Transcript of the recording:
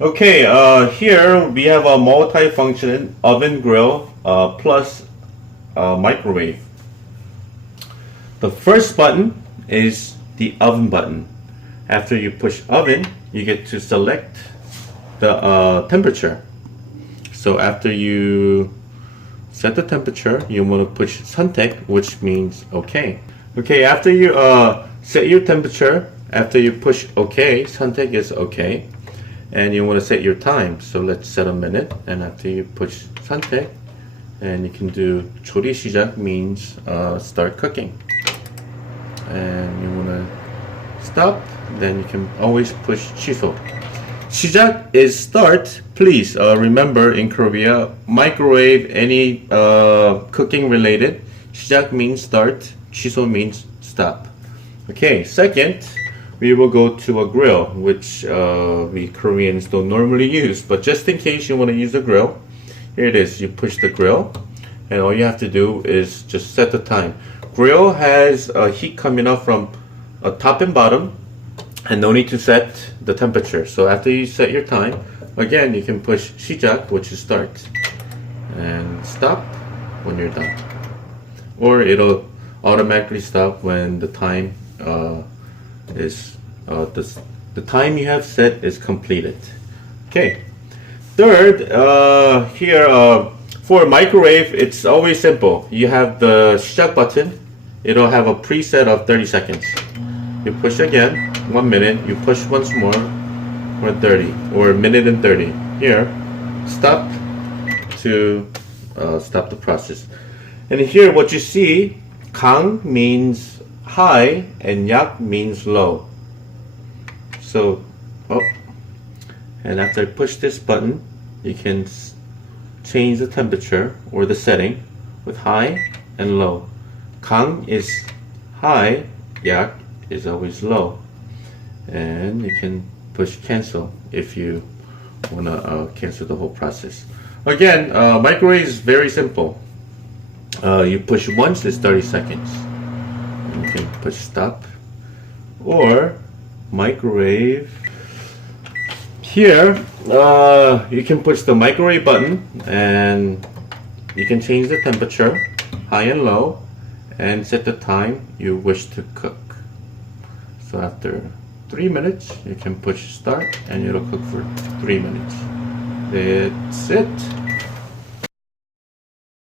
Okay, here we have a multi-function oven grill plus microwave. The first button is the oven button. After you push oven, you get to select the temperature. So after you set the temperature, you want to push seontaek, which means OK. Okay, after you set your temperature, after you push OK, seontaek is OK. And you want to set your time. So let's set a minute. And after you push seontaek, and you can do jorisijak means start cooking. And you want to stop, then you can always push chwiso. Sijak is start. Please remember in Korea, microwave any cooking related. Sijak means start, chwiso means stop. Okay, second, we will go to a grill, which we Koreans don't normally use, but just in case you want to use a grill, here it is. You push the grill, and all you have to do is just set the time. Grill has heat coming up from top and bottom, and no need to set the temperature. So after you set your time, again you can push sijak, which is start, and stop when you're done, or it'll automatically stop when the time is the time you have set is completed. Okay. Third, here for microwave, it's always simple. You have the sijak button. It'll have a preset of 30 seconds. You push again, 1 minute. You push once more, or 30, or a minute and 30. Here, stop to stop the process. And here, what you see, 강 means high and yak means low. So, and after I push this button, you can change the temperature or the setting with high and low. 강 is high, yak is always low. And you can push cancel if you want to cancel the whole process. Again, microwave is very simple. You push once, it's 30 seconds. And you can push stop or microwave. Here, you can push the microwave button and you can change the temperature, high and low, and set the time you wish to cook. So after 3 minutes, you can push start and it'll cook for 3 minutes. That's it.